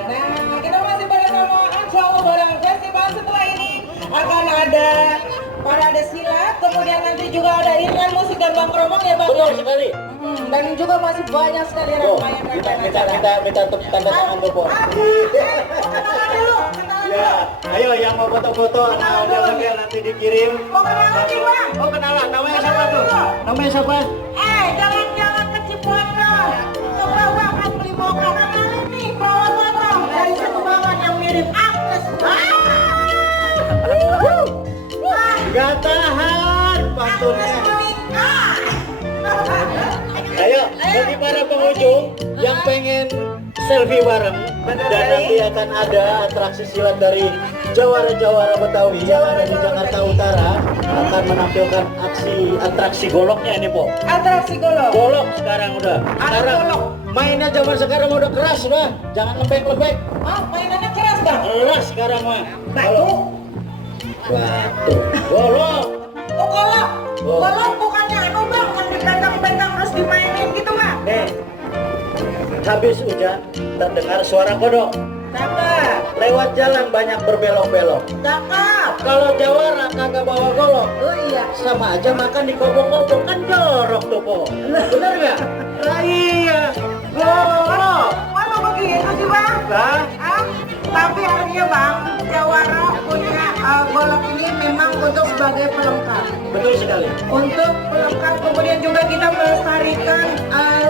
Nah, kita masih bersama Ancol bareng festival. Setelah ini akan ada parade silat, kemudian nanti juga ada iringan musik dan bang kromong ya bang. Betul sekali. Dan juga masih banyak sekali rangkaian Kita tepuk tangan tangan dulu. Kenalan dulu. Ya, ayo yang mau foto-foto, model nanti dikirim. Mau kenalan nih bang? Oh kenalan, namanya siapa tuh? Namanya siapa? Jalan-jalan ke Cipuandang. Coba bang, kan beli motor. Kenalin nih, bawa motor dari Setumbangan yang mirip Agnes. Gak tahan pantunnya. Ayo, bagi para pengunjung yang pengen selfie bareng dan nanti akan ada atraksi silat dari jawara-jawara Betawi yang ada di Jakarta Utara akan menampilkan atraksi goloknya ini Po. Atraksi golok. Golok sekarang udah. Sekarang golok. mainnya zaman sekarang udah keras udah. Jangan lembek-lembek. Oh, mainannya keras bang. Keras sekarang mah. Batu. Batu. Golok. Oh golok. Oh. Golok bukannya anu bang, yang dipegang-pegang terus dimainin gitu bang. Habis hujan terdengar suara kodok. Cakep. Lewat jalan banyak berbelok-belok. Cakep. Kalau jawara kagak bawa golok, Oh iya. sama aja makan di kobok-kobok kan jorok tuh Po. Bener nggak? Lah iya. Golok. Mana begitu sih bang? Lah, Ah, tapi artinya bang, Jawara punya golok ini memang untuk sebagai pelengkap. betul sekali. Untuk pelengkap kemudian juga kita melestarikan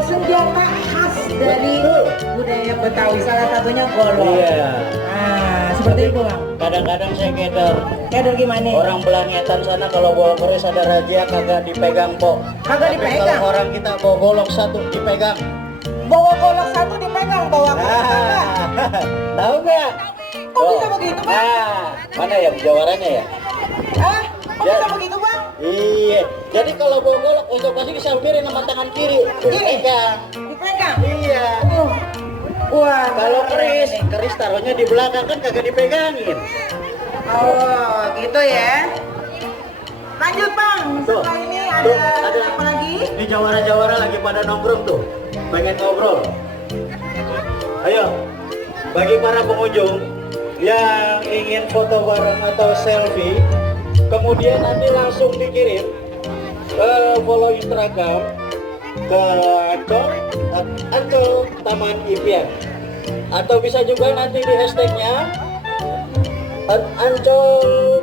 senjata khas dari Betul. budaya Betawi, salah satunya golok. Iya. Nah, seperti itu bang. Kadang-kadang saya keder. Kader gimana? Orang Belangetan sana kalau bawa keris ada razia kagak dipegang Po. Kagak Tapi dipegang. kalau orang kita bawa golok satu dipegang. Bawa golok satu dipegang, bawa golok apa? Tahu nggak? Kok bisa begitu bang? Mana ya jawarannya ya? Ah, kok Ya. bisa begitu bang? Iya. Jadi kalau bawa golok untuk pasti disampirin sama tangan kiri. Dipegang. Dipegang? Iya. Wah. Kalau keris taruhnya di belakang kan kagak dipegangin. Oh, gitu ya. Lanjut bang. Tuh. Setelah ini Tuh, ada apa lagi? Di jawara-jawara lagi pada nongkrong tuh. Pengen ngobrol. Ayo. Bagi para pengunjung yang ingin foto bareng atau selfie, kemudian nanti langsung dikirim ke follow Instagram ke Ancol Taman Impian, atau bisa juga nanti di hashtagnya Ancol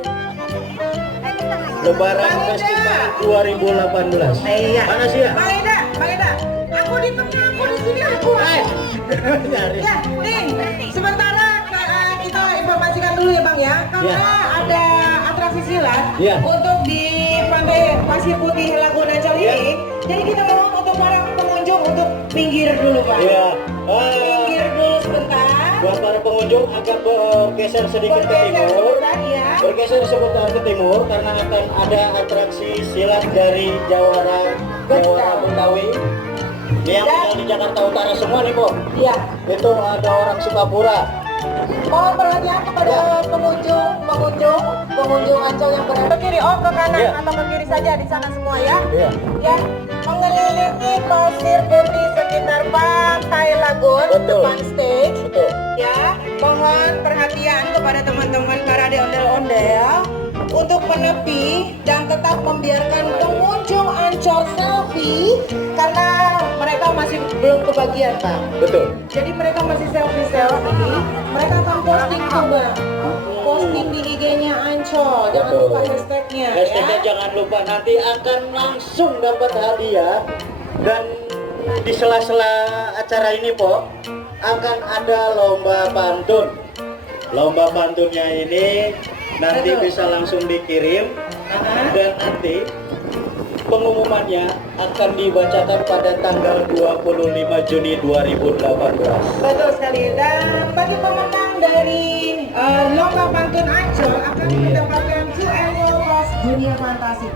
Lebaran Festival 2018. Iya. Mana sih ya? Bang Eda, aku di tengah, aku di sini, aku. Nyaris. Ya, nih, sementara kita informasikan dulu ya bang ya, karena Ya. ada atraksi silat Ya. untuk di Pantai Pasir Putih Laguna Ancol Ya. ini. Jadi kita mohon untuk para pengunjung untuk pinggir dulu pak. Iya. Pinggir dulu sebentar. Buat para pengunjung agak bergeser sedikit ke Bergeser timur. sebentar ya. Bergeser sebentar ke timur karena akan ada atraksi silat dari Jawara Betawi. Ini yang tinggal di Jakarta Utara semua nih, Po. Iya. Itu ada orang Sukapura. Mohon perhatian kepada pengunjung Ancol yang berada ke kiri, ke kanan Ya. atau ke kiri saja di sana semua ya. Iya. Ya, mengelilingi pasir putih sekitar Pantai Lagun Betul. depan stage. Betul. Ya, mohon perhatian kepada teman-teman parade ondel-ondel untuk menepi dan tetap membiarkan pengunjung Ancol selfie karena mereka masih belum kebagian Bang. Betul. Jadi mereka masih selfie, mereka akan posting tuh Bang. Posting di IG-nya Ancol, jangan Betul. lupa hashtagnya Hashtagnya ya. jangan lupa, nanti akan langsung dapat hadiah. Dan di sela-sela acara ini, Po, akan ada lomba pantun. Lomba pantunnya ini nanti Betul. bisa langsung dikirim dan nanti pengumumannya akan dibacakan pada tanggal 25 Juni 2018. Betul sekali. Dan bagi pemenang dari lomba pantun Ancol akan mendapatkan 2 annual pass dunia fantasi.